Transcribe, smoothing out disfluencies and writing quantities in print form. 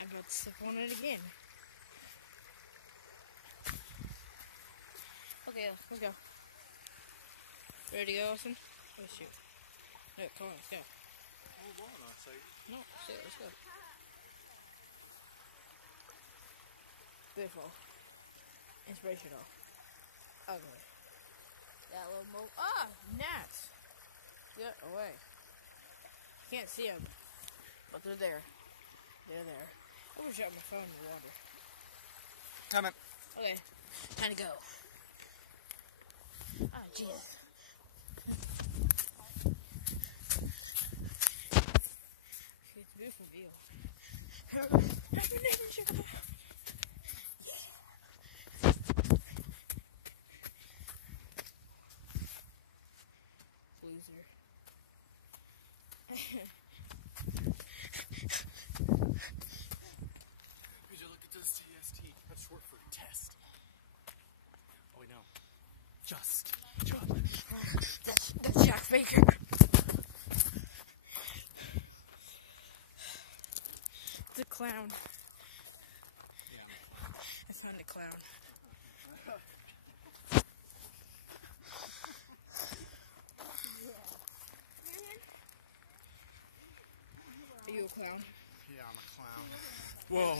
I'm about to step on it again. Okay, let's go. Ready to go, Austin? Oh shoot. No, come on, let's go. Hold on, I say. No, shit, let's go. Beautiful. Inspirational. Ugly. That little mo. Ah! Gnats! Get away. Can't see them. But they're there. They're there. I wish I had my phone in the water. Time it. Okay. Time to go. Ah, jeez. It's a beautiful view. Loser. Would you look at this TST? That's short for test. Oh wait, no. Just. That's Jack Baker. It's a clown. Yeah. It's not a clown. Are you a clown? Yeah, I'm a clown. Whoa.